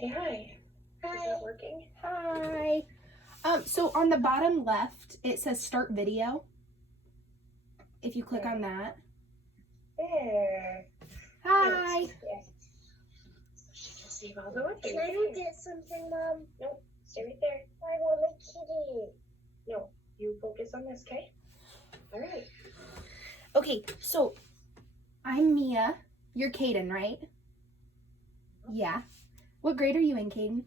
Say hi. Hi. Is that working? Hi. So on the bottom left, it says start video. If you click on that. There. Hi. Yes. She can see all the way. Can I go get something, Mom? Nope. Stay right there. I want my kitty. No. You focus on this, okay? All right. Okay, so I'm Mia. You're Caden, right? Yeah. What grade are you in, Caden?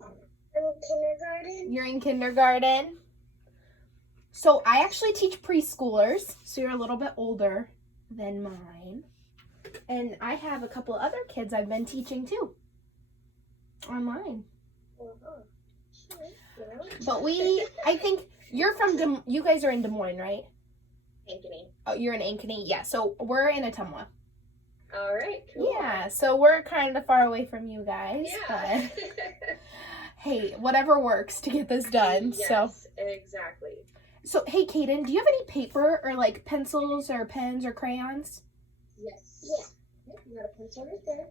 I'm in kindergarten. You're in kindergarten. So I actually teach preschoolers, so you're a little bit older than mine. And I have a couple other kids I've been teaching too. Online. But I think you're from, you guys are in Des Moines, right? Ankeny. Oh, you're in Ankeny? Yeah, so we're in Ottumwa. All right. Cool. Yeah, so we're kind of far away from you guys. Yeah. But hey, whatever works to get this done. Yes, exactly. So, hey, Caden, do you have any paper or like pencils or pens or crayons? Yes. Yeah. Yep, you got a pencil right there.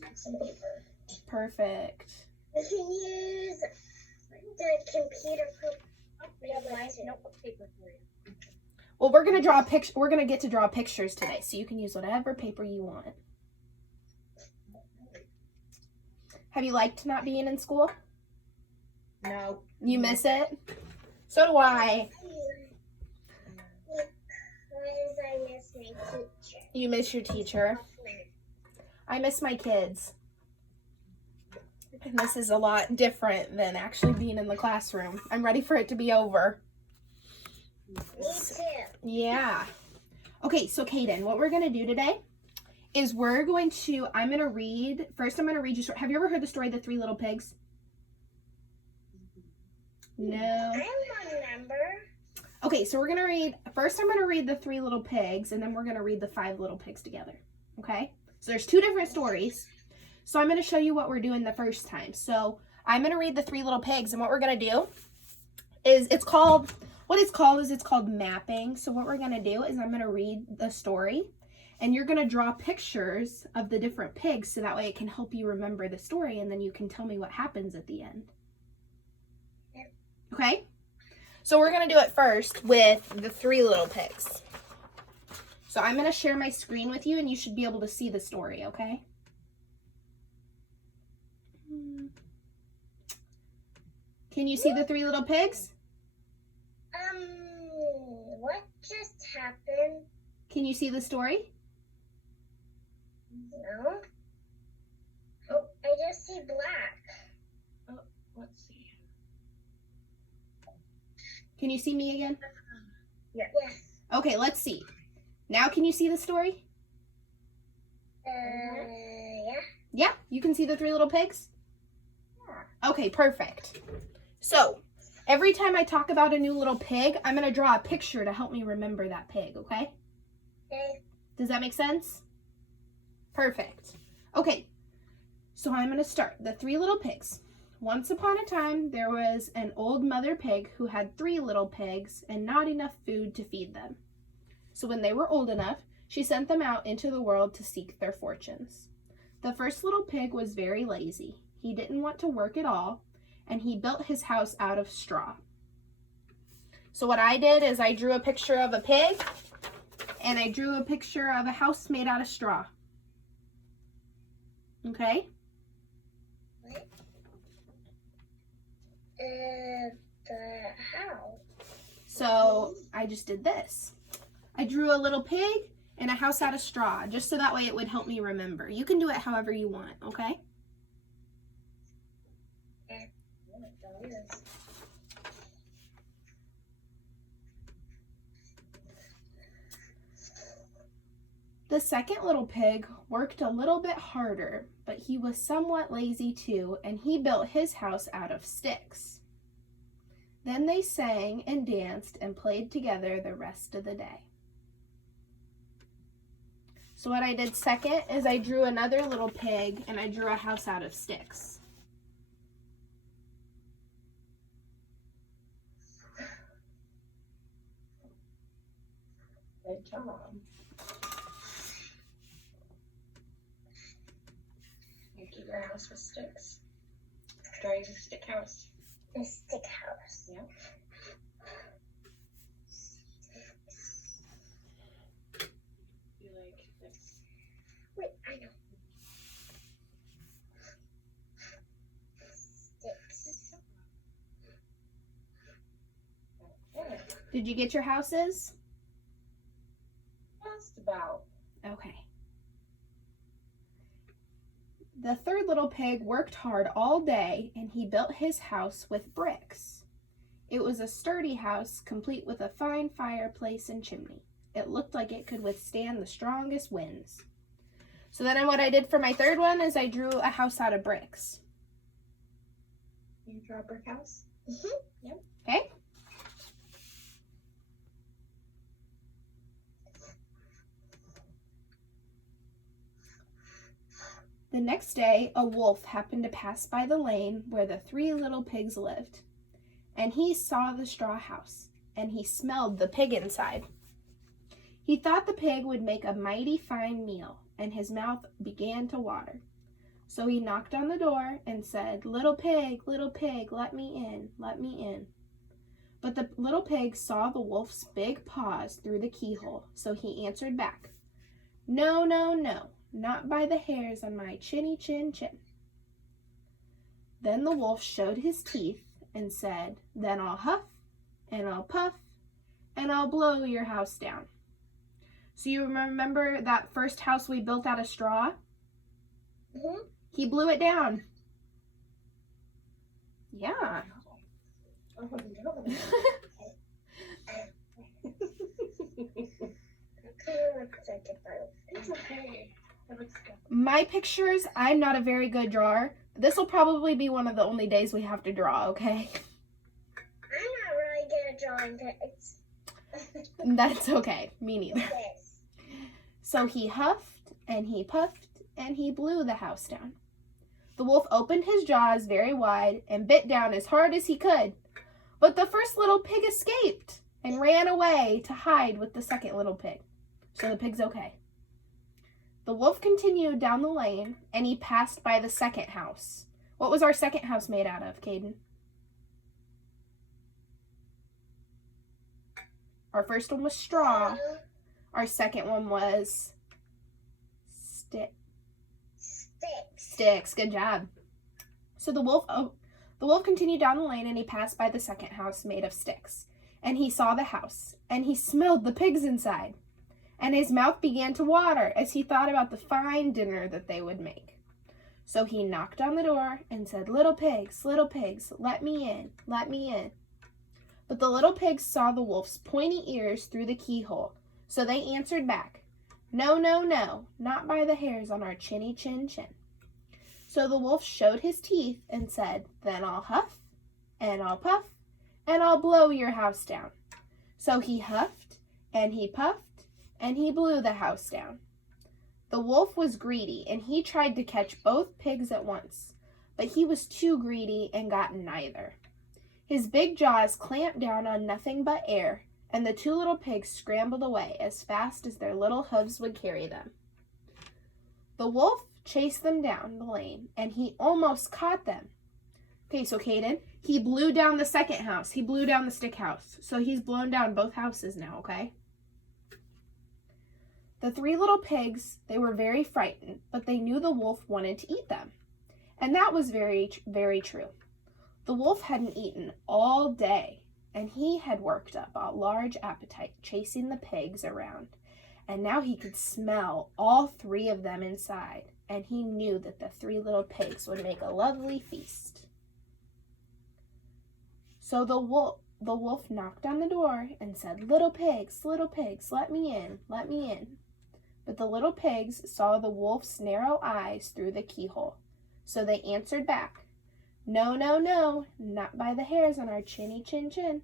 Get some paper. Perfect. I can use the computer for. We have a nice notebook paper for you. Well, we're gonna draw a picture. We're gonna get to draw pictures today, so you can use whatever paper you want. Have you liked not being in school? No. You miss it? So do I. Because I miss my teacher. You miss your teacher. I miss my kids. And this is a lot different than actually being in the classroom. I'm ready for it to be over. Me too. Yeah. Okay, so Caden, what we're gonna do today is I'm gonna read you. Have you ever heard the story, The Three Little Pigs? No. I remember. Okay, so I'm gonna read The Three Little Pigs, and then we're gonna read The Five Little Pigs together. Okay? So there's two different stories. So I'm gonna show you what we're doing the first time. So I'm gonna read The Three Little Pigs, and what we're gonna do is it's called mapping. So what we're gonna do is I'm gonna read the story, and you're gonna draw pictures of the different pigs, so that way it can help you remember the story, and then you can tell me what happens at the end. Okay? So we're gonna do it first with The Three Little Pigs. So I'm gonna share my screen with you, and you should be able to see the story, okay? Can you see The Three Little Pigs? What just happened? Can you see the story? No. Oh, I just see black. Oh, let's see. Can you see me again? Yes. Yes. Okay, let's see. Now can you see the story? Yeah. Yeah, you can see The Three Little Pigs? Yeah. Okay, perfect. So, every time I talk about a new little pig, I'm going to draw a picture to help me remember that pig, okay? Okay. Does that make sense? Perfect. Okay, so I'm going to start. The Three Little Pigs. Once upon a time, there was an old mother pig who had 3 little pigs and not enough food to feed them. So when they were old enough, she sent them out into the world to seek their fortunes. The first little pig was very lazy. He didn't want to work at all, and he built his house out of straw. So what I did is I drew a picture of a pig, and I drew a picture of a house made out of straw. Okay? What? How? So I just did this. I drew a little pig and a house out of straw, just so that way it would help me remember. You can do it however you want, okay? The second little pig worked a little bit harder, but he was somewhat lazy too, and he built his house out of sticks. Then they sang and danced and played together the rest of the day. So what I did second is I drew another little pig and I drew a house out of sticks. Good job. You're doing your house with sticks. Try a stick house. A stick house. Yeah. You like this? Wait, I know. Sticks. Okay. Did you get your houses? Just about. Okay. The third little pig worked hard all day and he built his house with bricks. It was a sturdy house, complete with a fine fireplace and chimney. It looked like it could withstand the strongest winds. So then what I did for my third one is I drew a house out of bricks. You draw a brick house? Mm-hmm. Okay? The next day, a wolf happened to pass by the lane where the three little pigs lived. And he saw the straw house, and he smelled the pig inside. He thought the pig would make a mighty fine meal, and his mouth began to water. So he knocked on the door and said, little pig, let me in, let me in." But the little pig saw the wolf's big paws through the keyhole, so he answered back, "No, no, no, not by the hairs on my chinny chin chin." Then the wolf showed his teeth and said, "Then I'll huff, and I'll puff, and I'll blow your house down." So you remember that first house we built out of straw? Mm-hmm. He blew it down. Yeah. Oh, no. It's okay. It looks good. My pictures, I'm not a very good drawer. This will probably be one of the only days we have to draw, okay? I'm not really good at drawing pigs. That's okay. Me neither. This. So he huffed and he puffed and he blew the house down. The wolf opened his jaws very wide and bit down as hard as he could. But the first little pig escaped and ran away to hide with the second little pig. So the pig's okay. The wolf continued down the lane and he passed by the second house. What was our second house made out of, Caden? Our first one was straw. Our second one was sticks. Good job. So the wolf continued down the lane and he passed by the second house made of sticks. And he saw the house and he smelled the pigs inside. And his mouth began to water as he thought about the fine dinner that they would make. So he knocked on the door and said, little pigs, let me in, let me in." But the little pigs saw the wolf's pointy ears through the keyhole, so they answered back, "No, no, no, not by the hairs on our chinny chin chin." So the wolf showed his teeth and said, "Then I'll huff, and I'll puff, and I'll blow your house down." So he huffed, and he puffed, and he blew the house down. The wolf was greedy, and he tried to catch both pigs at once, but he was too greedy and got neither. His big jaws clamped down on nothing but air, and the two little pigs scrambled away as fast as their little hooves would carry them. The wolf chased them down the lane, and he almost caught them. Okay, so Caden, he blew down the second house. He blew down the stick house. So he's blown down both houses now, okay? The three little pigs, they were very frightened, but they knew the wolf wanted to eat them. And that was very, very true. The wolf hadn't eaten all day, and he had worked up a large appetite chasing the pigs around. And now he could smell all three of them inside, and he knew that the three little pigs would make a lovely feast. So the wolf knocked on the door and said, little pigs, let me in, let me in." But the little pigs saw the wolf's narrow eyes through the keyhole, so they answered back, "No, no, no, not by the hairs on our chinny chin chin."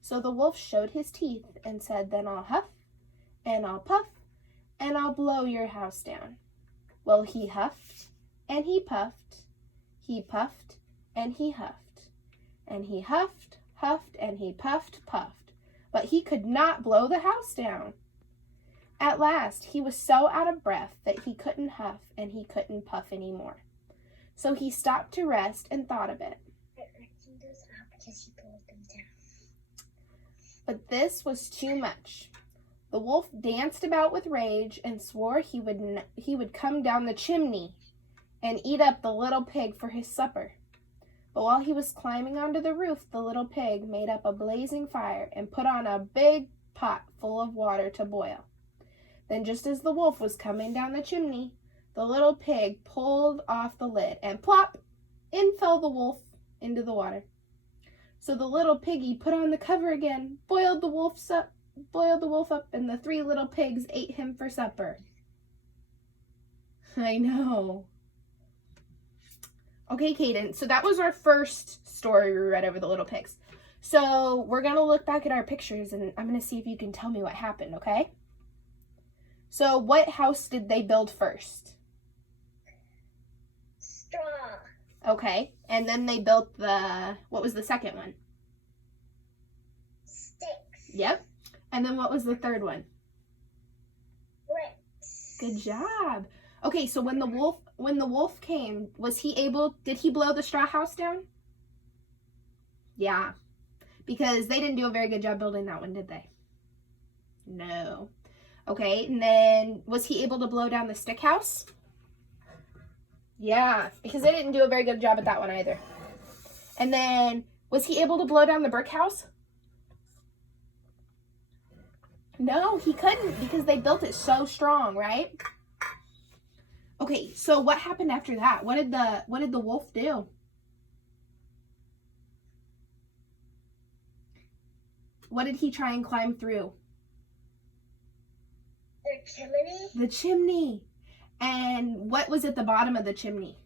So the wolf showed his teeth and said, "Then I'll huff, and I'll puff, and I'll blow your house down." Well, he huffed, and he puffed, and he huffed, and he huffed, and he puffed, but he could not blow the house down. At last, he was so out of breath that he couldn't huff and he couldn't puff anymore. So he stopped to rest and thought a bit. I opened those up because he pulled them down. But this was too much. The wolf danced about with rage and swore he would come down the chimney and eat up the little pig for his supper. But while he was climbing onto the roof, the little pig made up a blazing fire and put on a big pot full of water to boil. Then just as the wolf was coming down the chimney, the little pig pulled off the lid and plop, in fell the wolf into the water. So the little piggy put on the cover again, boiled the wolf up, and the 3 little pigs ate him for supper. I know. Okay, Kaden, so that was our first story we read over the little pigs. So we're going to look back at our pictures, and I'm going to see if you can tell me what happened, okay? So what house did they build first? Straw. Okay, and then they built what was the second one? Sticks. Yep. And then what was the third one? Bricks. Good job. Okay, so when the wolf came, did he blow the straw house down? Yeah. Because they didn't do a very good job building that one, did they? No. Okay, and then was he able to blow down the stick house? Yeah, because they didn't do a very good job at that one either. And then was he able to blow down the brick house? No, he couldn't because they built it so strong, right? Okay, so what happened after that? What did the wolf do? What did he try and climb through? The chimney. The chimney. And what was at the bottom of the chimney?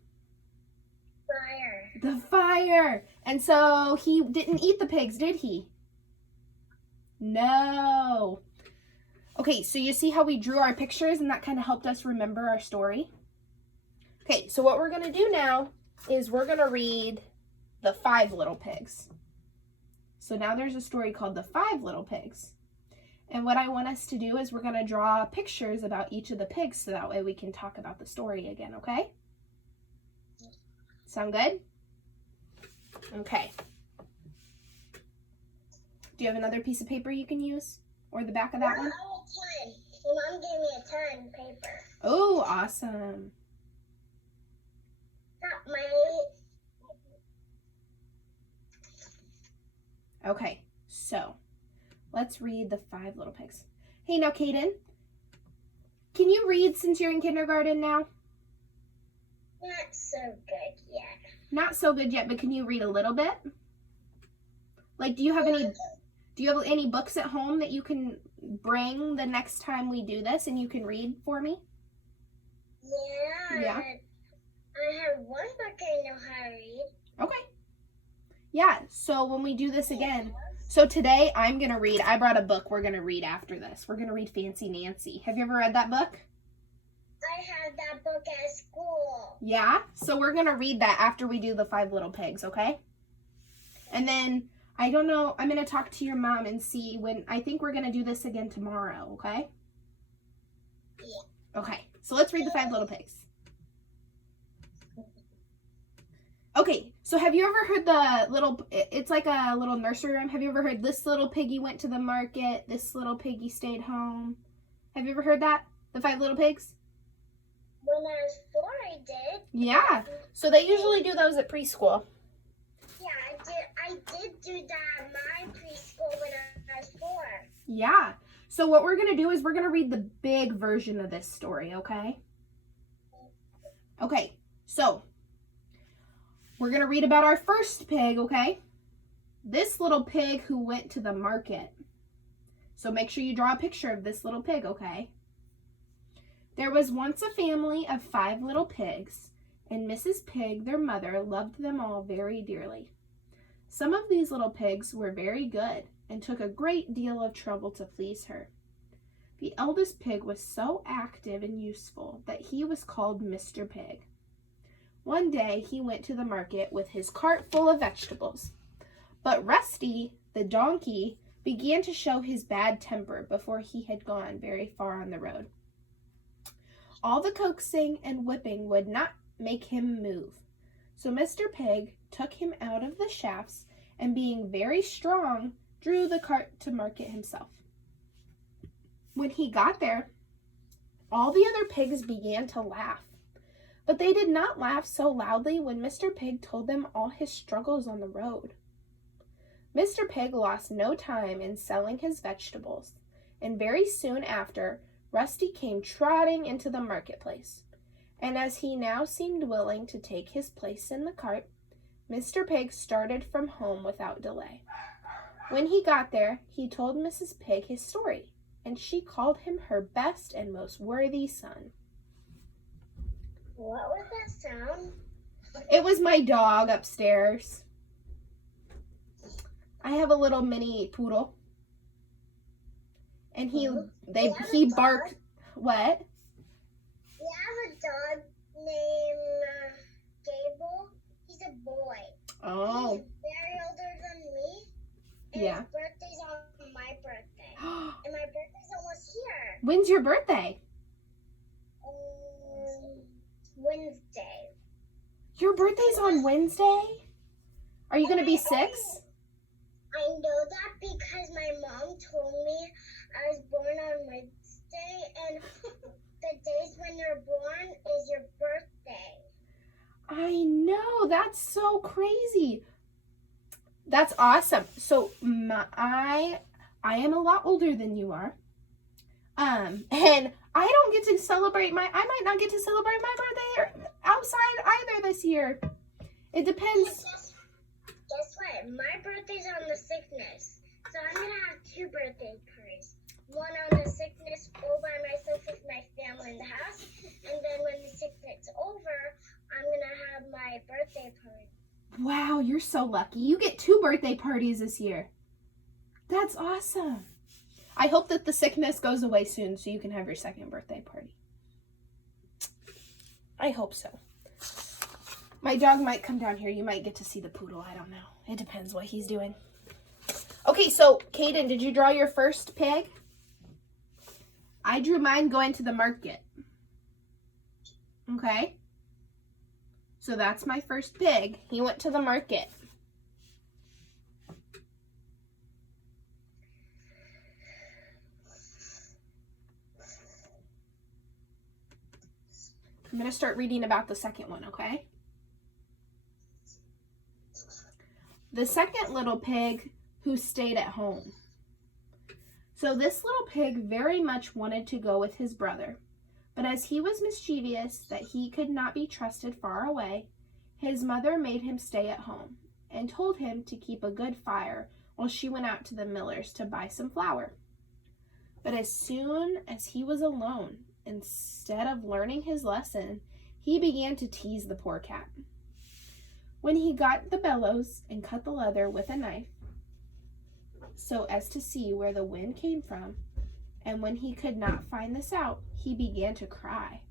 Fire. The fire. And so he didn't eat the pigs, did he? No. Okay, so you see how we drew our pictures and that kind of helped us remember our story? Okay, so what we're going to do now is we're going to read the 5 little pigs. So now there's a story called The 5 Little Pigs. And what I want us to do is we're going to draw pictures about each of the pigs so that way we can talk about the story again, okay? Sound good? Okay. Do you have another piece of paper you can use? Or the back of that one? I have a 10. My mom gave me a 10 paper. Oh, awesome. Not my... Okay, so let's read the 5 little pigs. Hey, now, Kaden, can you read since you're in kindergarten now? Not so good yet. Not so good yet, but can you read a little bit? Like, do you have any books at home that you can bring the next time we do this and you can read for me? Yeah. I have one book I know how to read. Okay. Yeah, so when we do this again, so today I'm going to read, I brought a book we're going to read after this. We're going to read Fancy Nancy. Have you ever read that book? I have that book at school. Yeah, so we're going to read that after we do the 5 little pigs, okay? And then, I don't know, I'm going to talk to your mom and see when, I think we're going to do this again tomorrow, okay? Yeah. Okay, so let's read the 5 little pigs. Okay, so have you ever heard the little, it's like a little nursery rhyme. Have you ever heard this little piggy went to the market, this little piggy stayed home? Have you ever heard that? The 5 little pigs? When I was 4, I did. Yeah, so they usually do those at preschool. Yeah, I did do that at my preschool when I was 4. Yeah, so what we're going to do is we're going to read the big version of this story, okay? Okay, so we're going to read about our first pig, okay? This little pig who went to the market. So make sure you draw a picture of this little pig, okay? There was once a family of 5 little pigs, and Mrs. Pig, their mother, loved them all very dearly. Some of these little pigs were very good and took a great deal of trouble to please her. The eldest pig was so active and useful that he was called Mr. Pig. One day he went to the market with his cart full of vegetables, but Rusty, the donkey, began to show his bad temper before he had gone very far on the road. All the coaxing and whipping would not make him move, So Mr. Pig took him out of the shafts and, being very strong, drew the cart to market himself. When he got there, all the other pigs began to laugh. But they did not laugh so loudly when Mr. Pig told them all his struggles on the road. Mr. Pig lost no time in selling his vegetables, and very soon after, Rusty came trotting into the marketplace. And as he now seemed willing to take his place in the cart, Mr. Pig started from home without delay. When he got there, he told Mrs. Pig his story, and she called him her best and most worthy son. What was that sound? It was my dog upstairs. I have a little mini poodle. And he barked. What? We have a dog named Gable. He's a boy. Oh. He's very older than me. And Yeah. his birthday's on my birthday. And my birthday's almost here. When's your birthday? Wednesday. Your birthday's on Wednesday? Are you going to be 6? I know that because my mom told me I was born on Wednesday, and the days when you're born is your birthday. I know. That's so crazy. That's awesome. So I am a lot older than you are. And I don't get to celebrate I might not get to celebrate my birthday outside either this year. It depends. Guess what? My birthday's on the sickness. So I'm going to have 2 birthday parties. One on the sickness all by myself with my family in the house. And then when the sickness is over, I'm going to have my birthday party. Wow, you're so lucky. You get 2 birthday parties this year. That's awesome. I hope that the sickness goes away soon so you can have your 2nd birthday party. I hope so. My dog might come down here. You might get to see the poodle. I don't know. It depends what he's doing. Okay, so Caden, did you draw your first pig? I drew mine going to the market. Okay. So that's my first pig. He went to the market. I'm going to start reading about the second one, okay? The second little pig who stayed at home. So this little pig very much wanted to go with his brother, but as he was mischievous that he could not be trusted far away, his mother made him stay at home and told him to keep a good fire while she went out to the miller's to buy some flour. But as soon as he was alone, instead of learning his lesson, he began to tease the poor cat. When he got the bellows and cut the leather with a knife, so as to see where the wind came from, and when he could not find this out, he began to cry.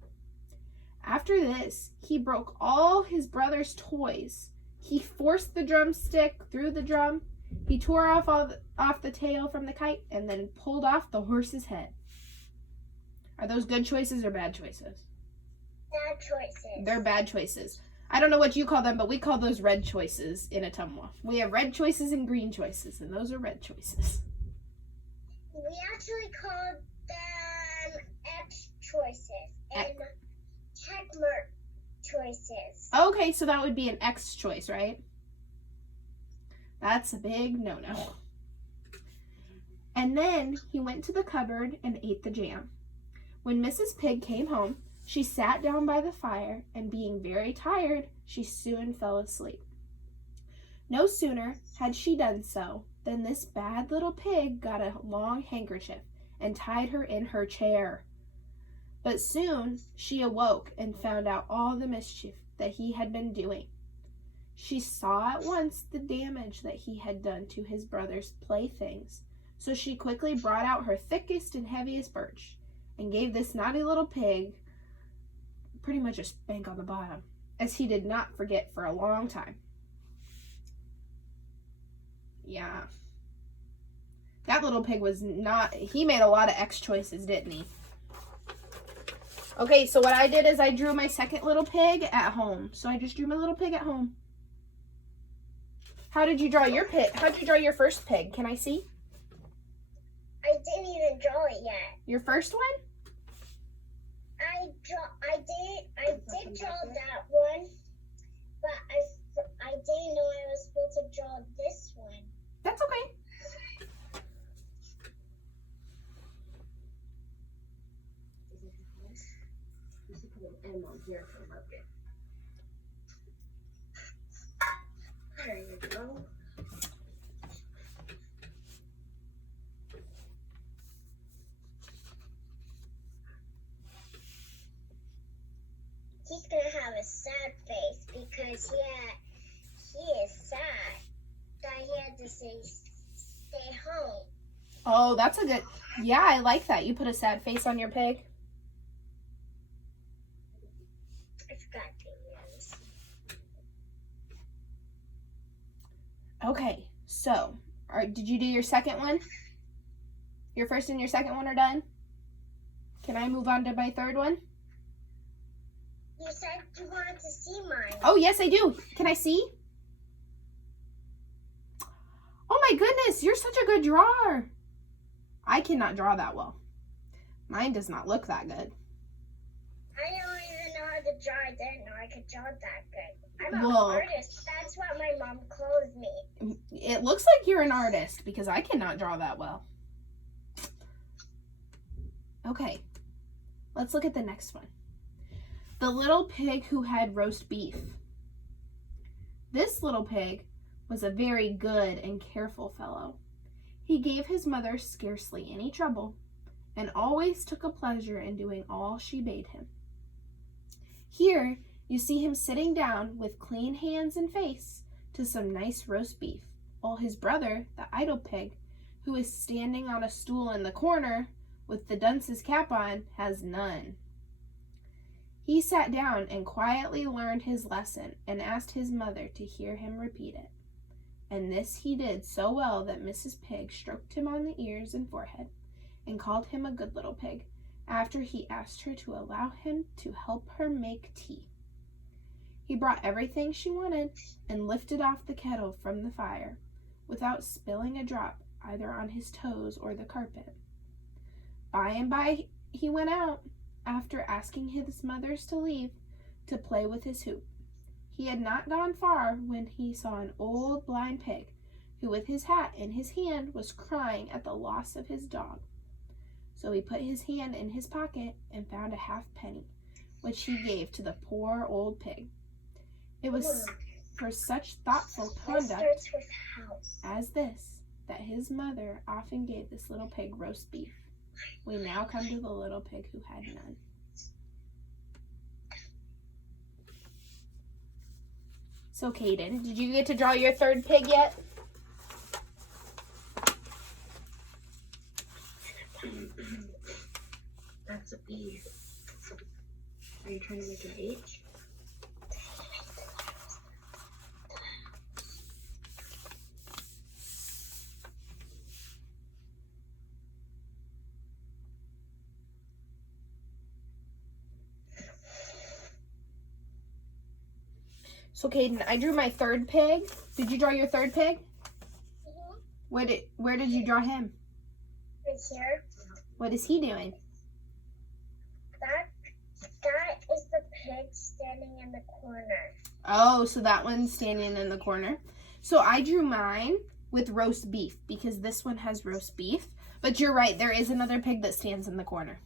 After this, he broke all his brother's toys. He forced the drumstick through the drum. He tore off the tail from the kite and then pulled off the horse's head. Are those good choices or bad choices? Bad choices. They're bad choices. I don't know what you call them, but we call those red choices in Ottumwa. We have red choices and green choices, and those are red choices. We actually called them X choices and checkmark choices. Okay, so that would be an X choice, right? That's a big no-no. And then he went to the cupboard and ate the jam. When Mrs. Pig came home, she sat down by the fire, and being very tired, she soon fell asleep. No sooner had she done so than this bad little pig got a long handkerchief and tied her in her chair. But soon she awoke and found out all the mischief that he had been doing. She saw at once the damage that he had done to his brother's playthings, so she quickly brought out her thickest and heaviest birch and gave this naughty little pig pretty much a spank on the bottom, as he did not forget for a long time. Yeah. That little pig was not, he made a lot of X choices, didn't he? Okay, so what I did is I drew my second little pig at home. So I just drew my little pig at home. How did you draw your pig? How did you draw your first pig? Can I see? I didn't even draw it yet. Your first one? I did draw that one, but I didn't know I was supposed to draw this one. That's okay. M on here for market. There you go. He's gonna have a sad face because he is sad that he had to stay home. Oh, that's a good. Yeah, I like that. You put a sad face on your pig. I forgot the ears. Okay, so did you do your second one? Your first and your second one are done? Can I move on to my third one? You said you wanted to see mine. Oh, yes, I do. Can I see? Oh my goodness, you're such a good drawer. I cannot draw that well. Mine does not look that good. I don't even know how to draw. I didn't know I could draw that good. I'm an Well, artist. That's what my mom calls me. it looks like you're an artist because I cannot draw that well. Okay, let's look at the next one. The little pig who had roast beef. This little pig was a very good and careful fellow. He gave his mother scarcely any trouble and always took a pleasure in doing all she bade him. Here you see him sitting down with clean hands and face to some nice roast beef, while his brother, the idle pig, who is standing on a stool in the corner with the dunce's cap on, has none. He sat down and quietly learned his lesson and asked his mother to hear him repeat it. And this he did so well that Mrs. Pig stroked him on the ears and forehead and called him a good little pig, after he asked her to allow him to help her make tea. He brought everything she wanted and lifted off the kettle from the fire without spilling a drop either on his toes or the carpet. By and by he went out, after asking his mother's to leave, to play with his hoop. He had not gone far when he saw an old blind pig, who with his hat in his hand was crying at the loss of his dog. So he put his hand in his pocket and found a halfpenny, which he gave to the poor old pig. It was for such thoughtful conduct as this that his mother often gave this little pig roast beef. We now come to the little pig who had none. So, Caden, did you get to draw your third pig yet? That's a B. Are you trying to make an H? So, Caden, I drew my third pig. Did you draw your third pig? Mm-hmm. Where did you draw him? Right here. What is he doing? That is the pig standing in the corner. Oh, so that one's standing in the corner. So I drew mine with roast beef because this one has roast beef. But you're right, there is another pig that stands in the corner.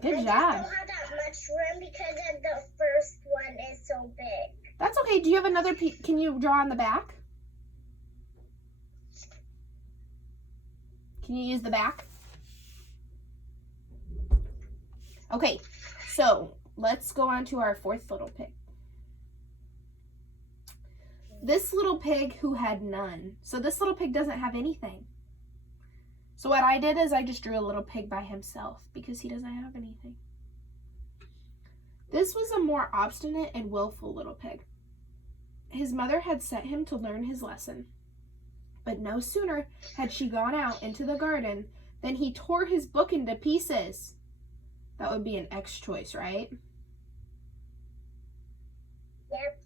Good job. I don't have that much room because the first one is so big. That's okay. Do you have another pig? Can you draw on the back? Can you use the back? Okay, so let's go on to our fourth little pig. This little pig who had none. So this little pig doesn't have anything. So what I did is I just drew a little pig by himself because he doesn't have anything. This was a more obstinate and willful little pig. His mother had sent him to learn his lesson. But no sooner had she gone out into the garden than he tore his book into pieces. That would be an X choice, right? Yep.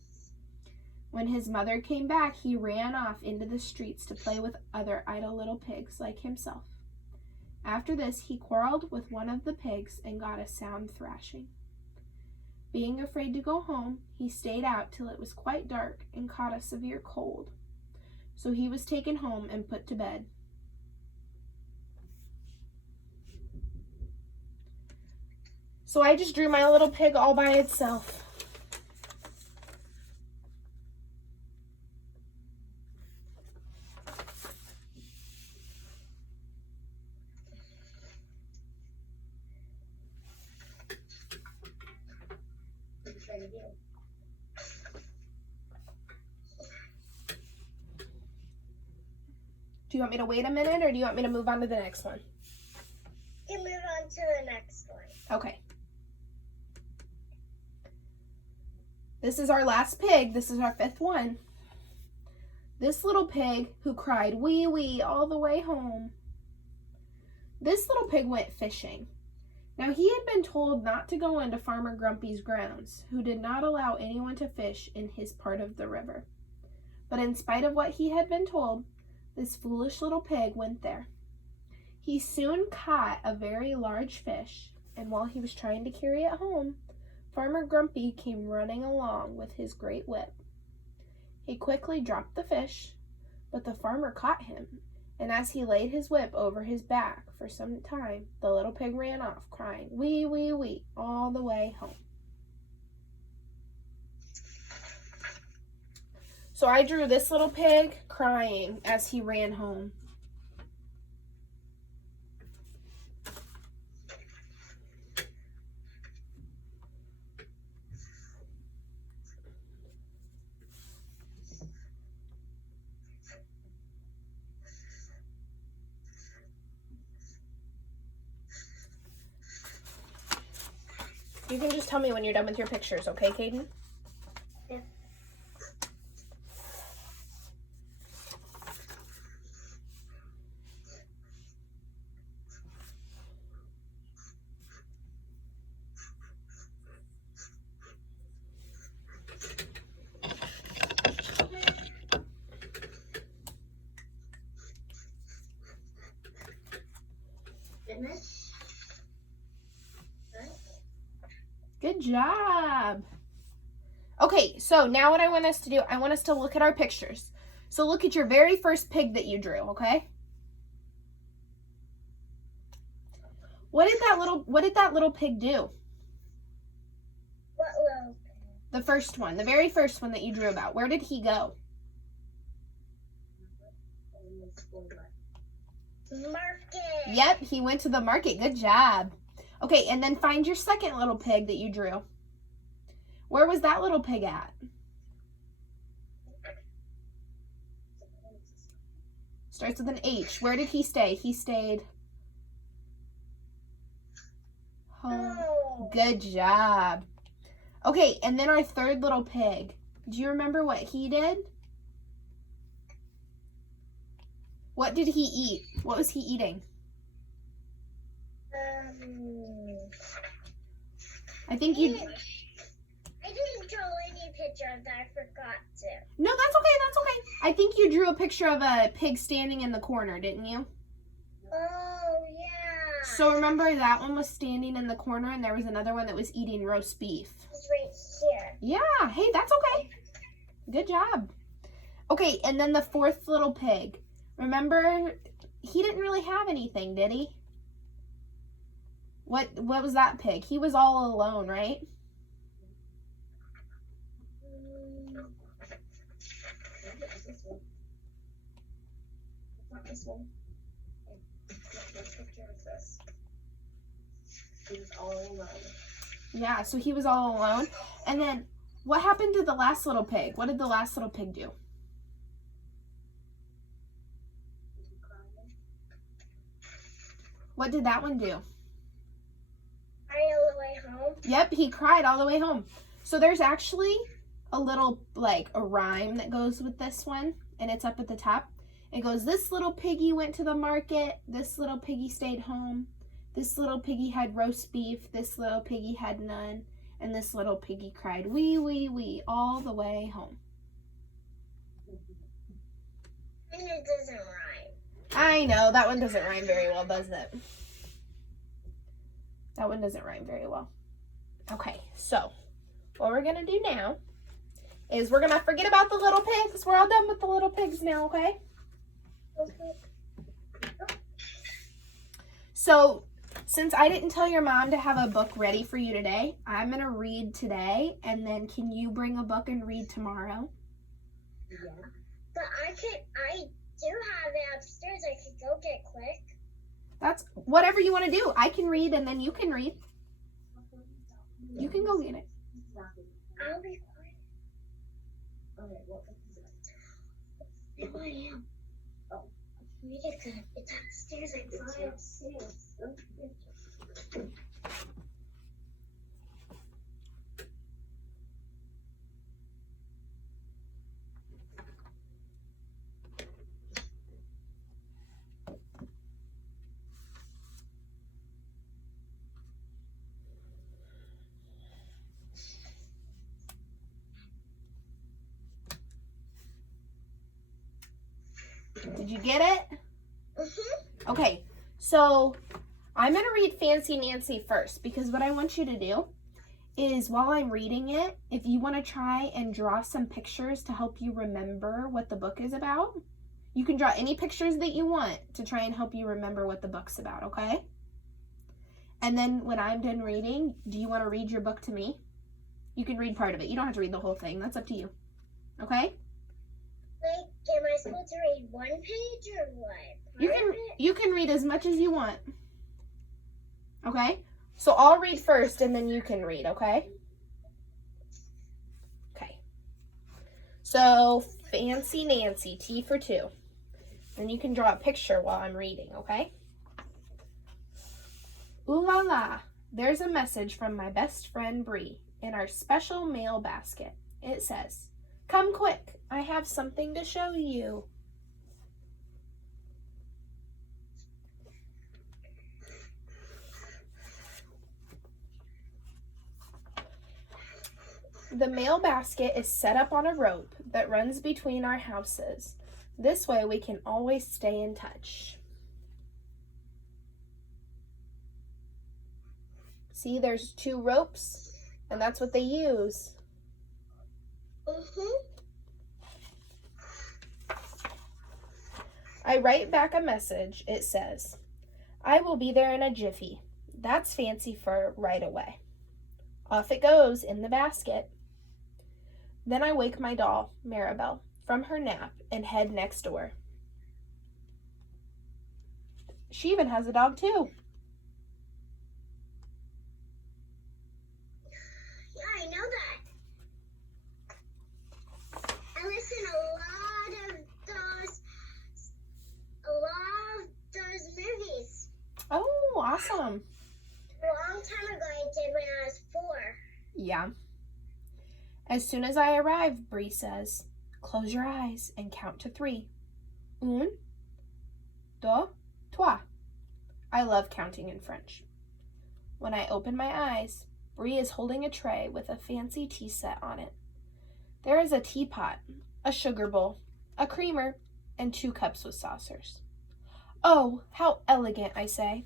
When his mother came back, he ran off into the streets to play with other idle little pigs like himself. After this, he quarreled with one of the pigs and got a sound thrashing. Being afraid to go home, he stayed out till it was quite dark and caught a severe cold. So he was taken home and put to bed. So I just drew my little pig all by itself. Do you want me to wait a minute or do you want me to move on to the next one? You can move on to the next one. Okay. This is our last pig. This is our 5th one. This little pig who cried wee wee all the way home. This little pig went fishing. Now he had been told not to go into Farmer Grumpy's grounds, who did not allow anyone to fish in his part of the river. But in spite of what he had been told, this foolish little pig went there. He soon caught a very large fish, and while he was trying to carry it home, Farmer Grumpy came running along with his great whip. He quickly dropped the fish, but the farmer caught him, and as he laid his whip over his back for some time, the little pig ran off, crying, wee, wee, wee, all the way home. So I drew this little pig crying as he ran home. You can just tell me when you're done with your pictures, okay, Caden? Yeah. Good job. Okay, so now what I want us to do, I want us to look at our pictures. So look at your very first pig that you drew, okay? What did that little pig do? What little pig? The first one, the very first one that you drew about. Where did he go? Market. Yep, he went to the market. Good job. Okay, and then find your second little pig that you drew. Where was that little pig at? Starts with an H. Where did he stay? He stayed home. Oh. Good job. Okay, and then our third little pig. Do you remember what he did? What did he eat? What was he eating? I think you... I didn't draw any picture of that. I forgot to. No, that's okay, that's okay. I think you drew a picture of a pig standing in the corner, didn't you? Oh, yeah. So remember that one was standing in the corner and there was another one that was eating roast beef. It's right here. Yeah, hey, that's okay. Good job. Okay, and then the fourth little pig. Remember, he didn't really have anything, did he? What was that pig? He was all alone, right? This one. He was all alone. Yeah, so he was all alone. And then what happened to the last little pig? What did the last little pig do? What did that one do? All the way home. Yep, he cried all the way home. So there's actually a little, like, a rhyme that goes with this one, and it's up at the top. It goes, this little piggy went to the market, this little piggy stayed home, This little piggy had roast beef, this little piggy had none, and this little piggy cried wee, wee, wee all the way home. And it doesn't rhyme. I know, that one doesn't rhyme very well, does it? That one doesn't rhyme very well. Okay, so what we're gonna do now is we're gonna forget about the little pigs. We're all done with the little pigs now, okay? Okay. So since I didn't tell your mom to have a book ready for you today, I'm gonna read today, and then can you bring a book and read tomorrow? Yeah. But I do have it upstairs. I could go get quick. That's whatever you want to do. I can read and then you can read. You can go get it. I'll be quiet. Okay, what book is it? No, I am. Oh. Read it good. It's upstairs. I brought it upstairs. Did you get it? Mm-hmm. Okay, so I'm going to read Fancy Nancy first because what I want you to do is while I'm reading it, if you want to try and draw some pictures to help you remember what the book is about, you can draw any pictures that you want to try and help you remember what the book's about, okay? And then when I'm done reading, do you want to read your book to me? You can read part of it. You don't have to read the whole thing. That's up to you. Okay? Like, am I supposed to read one page or what? You can read as much as you want. Okay? So I'll read first and then you can read, okay? Okay. So Fancy Nancy, T for 2. Then you can draw a picture while I'm reading, okay? Ooh la la, there's a message from my best friend Bree in our special mail basket. It says, "Come quick, I have something to show you." The mail basket is set up on a rope that runs between our houses. This way we can always stay in touch. See, there's 2 ropes, and that's what they use. Mm-hmm. I write back a message. It says, "I will be there in a jiffy." That's fancy for right away. Off it goes in the basket. Then I wake my doll, Maribel, from her nap and head next door. She even has a dog too. Yeah, I know that. I listen to a lot of those movies. Oh, awesome. A long time ago I did when I was 4. Yeah. As soon as I arrive, Bree says, "Close your eyes and count to 3. 1, 2, 3. I love counting in French. When I open my eyes, Bree is holding a tray with a fancy tea set on it. There is a teapot, a sugar bowl, a creamer, and 2 cups with saucers. "Oh, how elegant," I say.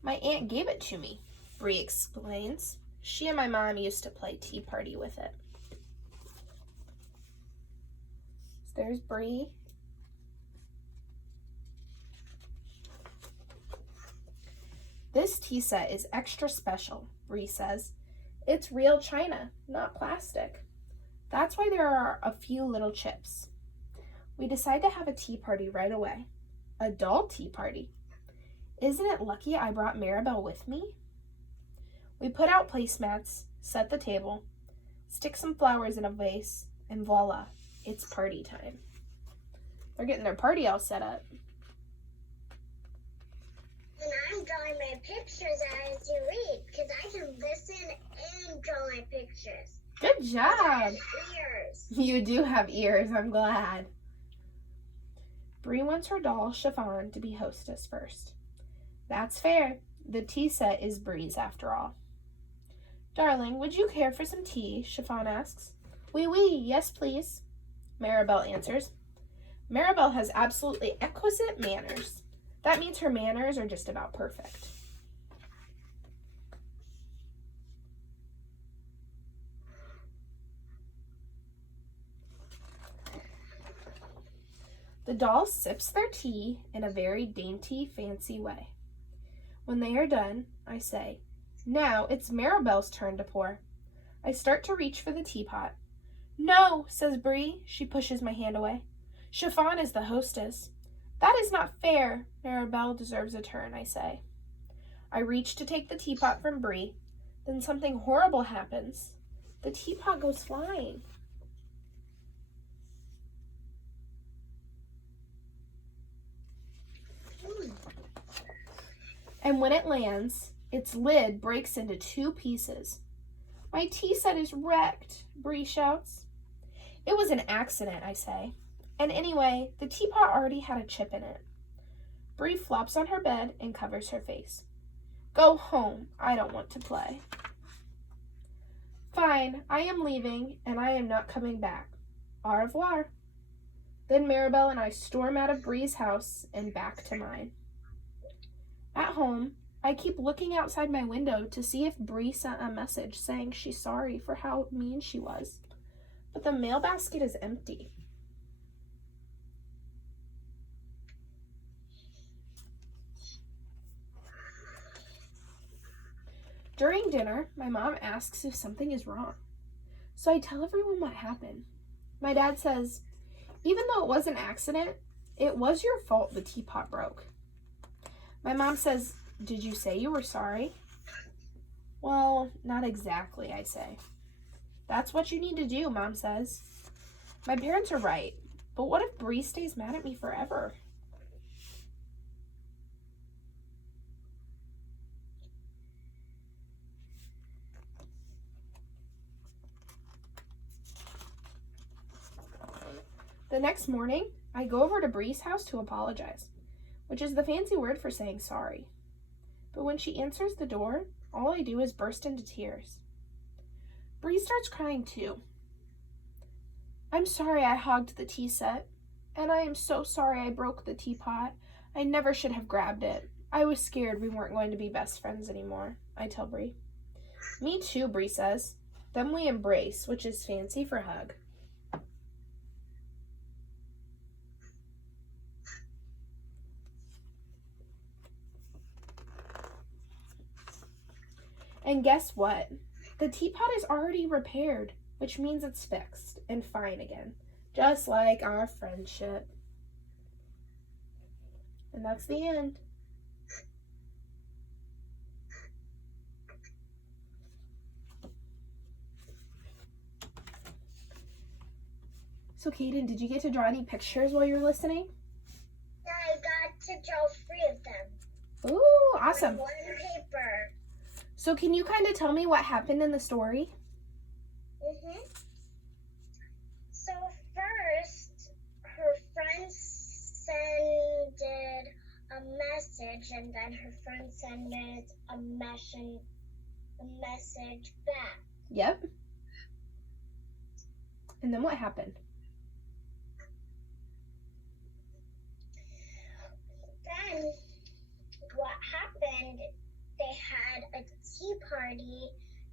"My aunt gave it to me," Bree explains. She and my mom used to play tea party with it. So there's Bree. "This tea set is extra special," Bree says. "It's real china, not plastic. That's why there are a few little chips." We decide to have a tea party right away. A doll tea party. Isn't it lucky I brought Maribel with me? We put out placemats, set the table, stick some flowers in a vase, and voila, it's party time. They're getting their party all set up. And I'm drawing my pictures as you read, because I can listen and draw my pictures. Good I job. have ears. You do have ears, I'm glad. Bree wants her doll, Chiffon, to be hostess first. That's fair. The tea set is Bree's after all. Darling, would you care for some tea? Chiffon asks. Oui, oui, yes, please, Maribel answers. Maribel has absolutely exquisite manners. That means her manners are just about perfect. The dolls sips their tea in a very dainty, fancy way. When they are done, I say, now it's Maribel's turn to pour. I start to reach for the teapot. No, says Bree. She pushes my hand away. Chiffon is the hostess. That is not fair. Maribel deserves a turn, I say. I reach to take the teapot from Bree. Then something horrible happens. The teapot goes flying. And when it lands, its lid breaks into 2 pieces. My tea set is wrecked, Bree shouts. It was an accident, I say. And anyway, the teapot already had a chip in it. Bree flops on her bed and covers her face. Go home. I don't want to play. Fine, I am leaving, and I am not coming back. Au revoir. Then Maribel and I storm out of Bree's house and back to mine. At home, I keep looking outside my window to see if Bree sent a message saying she's sorry for how mean she was. But the mail basket is empty. During dinner, my mom asks if something is wrong. So I tell everyone what happened. My dad says, even though it was an accident, it was your fault the teapot broke. My mom says, did you say you were sorry? Well, not exactly, I say. That's what you need to do, Mom says. My parents are right, but what if Bree stays mad at me forever? The next morning, I go over to Bree's house to apologize, which is the fancy word for saying sorry. But when she answers the door, all I do is burst into tears. Bree starts crying too. I'm sorry I hogged the tea set, and I am so sorry I broke the teapot. I never should have grabbed it. I was scared we weren't going to be best friends anymore, I tell Bree. Me too, Bree says. Then we embrace, which is fancy for hug. And guess what? The teapot is already repaired, which means it's fixed and fine again, just like our friendship. And that's the end. So, Kaden, did you get to draw any pictures while you were listening? I got to draw 3 of them. Ooh, awesome. On 1 paper. So can you kind of tell me what happened in the story? So first, her friend sent a message, and then her friend sent a message back. Yep. And then what happened? Then what happened, they had a tea party,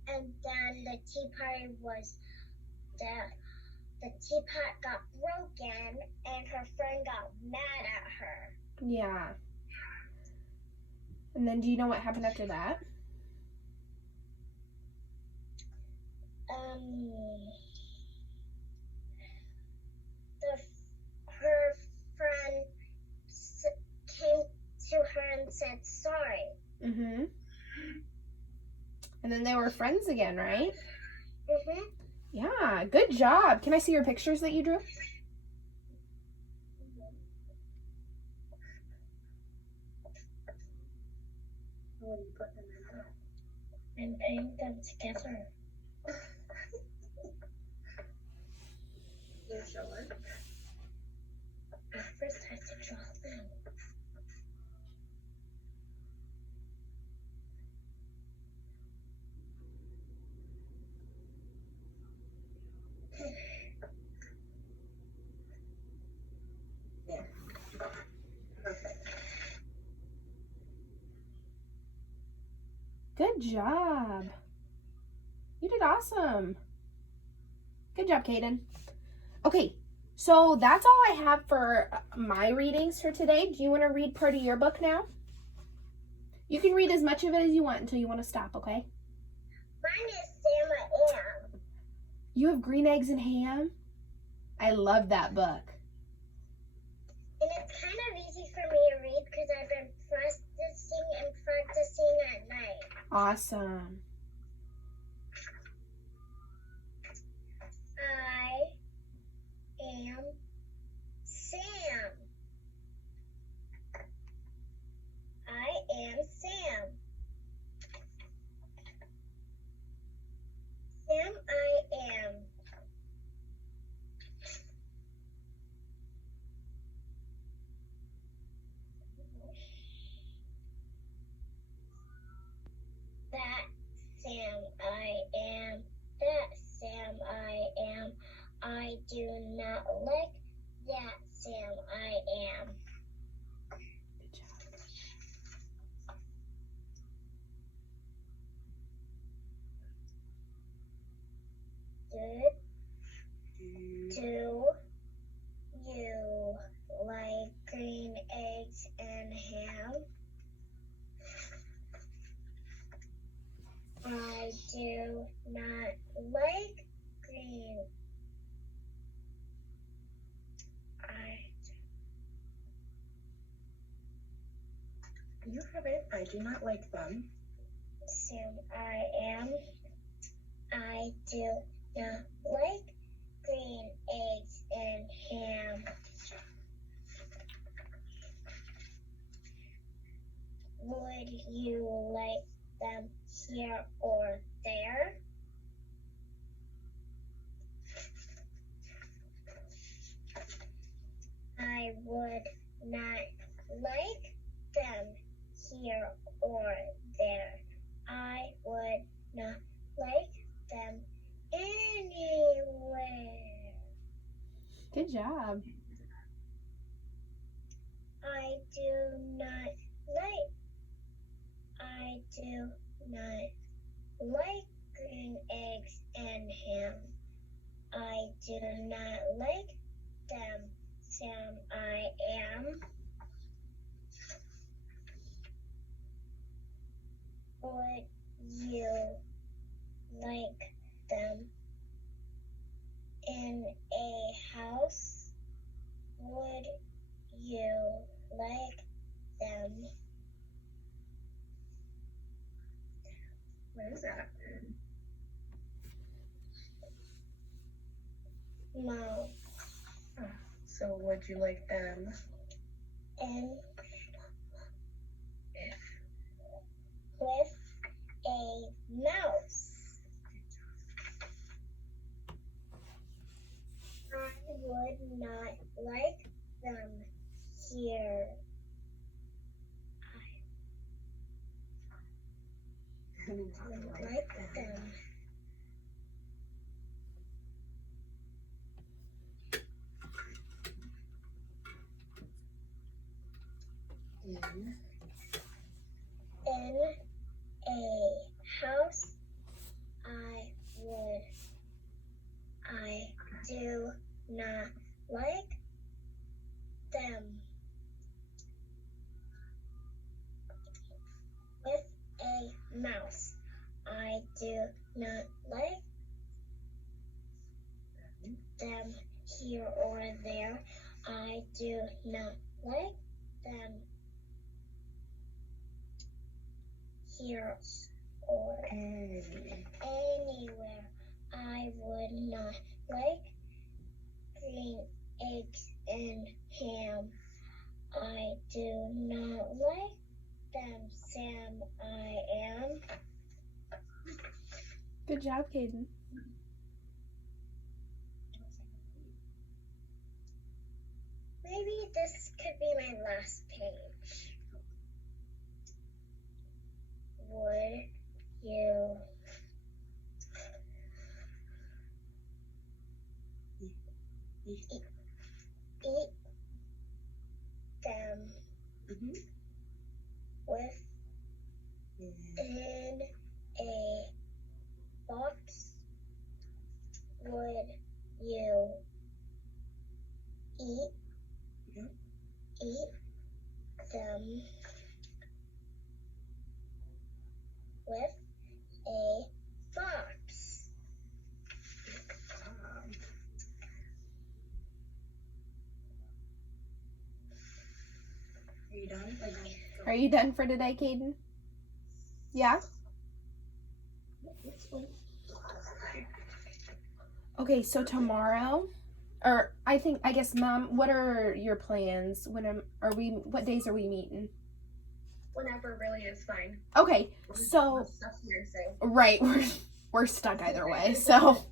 and then the tea party was, the teapot got broken, and her friend got mad at her. Yeah. And then do you know what happened after that? Her friend came to her and said sorry. Mm-hmm. And then they were friends again, right? Mm-hmm. Yeah, good job. Can I see your pictures that you drew? What do you put them in? And putting them together. You show her. First, I have to draw them. Good job. You did awesome. Good job, Kaden. Okay, so that's all I have for my readings for today. Do you want to read part of your book now? You can read as much of it as you want until you want to stop, okay? Mine is Sam I Am. You have Green Eggs and Ham? I love that book. And it's kind of easy for me to read because I've been practicing at night. Awesome. I am Sam. I am Sam. Sam I am. That Sam I am. That Sam I am. I do not like that Sam I am. Good job. Do you like green eggs and ham? I do not like green. You have it. I do not like them. Sam I am. I do not like green eggs and ham. Would you like them here or there? I would not like them here or there. I would not like them anywhere. Good job. I do not like green eggs and ham. I do not like them, Sam I am. Would you like them in a house? Would you like them? Where is that? No. So would you like them? And with a mouse. I would not like them here. I would like them. In a house, I do not like them. With a mouse, I do not like them here or there. I do not like them here or anywhere. I would not like green eggs and ham. I do not like them, Sam I am. Good job, Kaden. Maybe this could be my last page. Would you eat them within would you eat them with a box? Are you done? Like, Are you done for today, Caden? Yeah? Okay, so tomorrow, or I guess, Mom, what are your plans? What days are we meeting? whenever really is fine. Okay, so, Stuff nursing. right, we're stuck either way, so,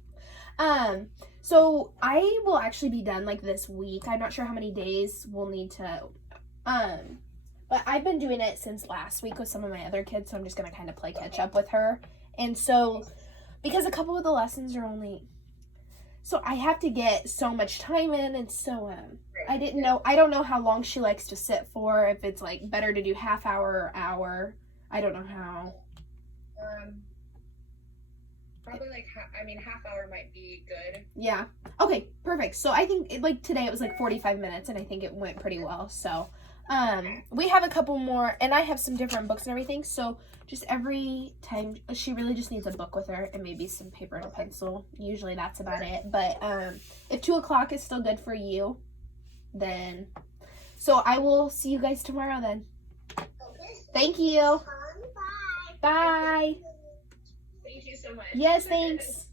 so I will actually be done like this week. I'm not sure how many days we'll need to, but I've been doing it since last week with some of my other kids, so I'm just gonna kind of play catch up with her. And so, because a couple of the lessons are only, so I have to get so much time in, and so I don't know how long she likes to sit for, if it's like better to do half hour or hour. I don't know how. Probably like, half hour might be good. Yeah. Okay, perfect. So I think like today it was like 45 minutes, and I think it went pretty well. So we have a couple more, and I have some different books and everything. So just every time, she really just needs a book with her and maybe some paper and a pencil. Usually that's about it. But if 2 o'clock is still good for you, then, so I will see you guys tomorrow then. Thank you. Bye. Bye. Thank you so much. Yes, thanks.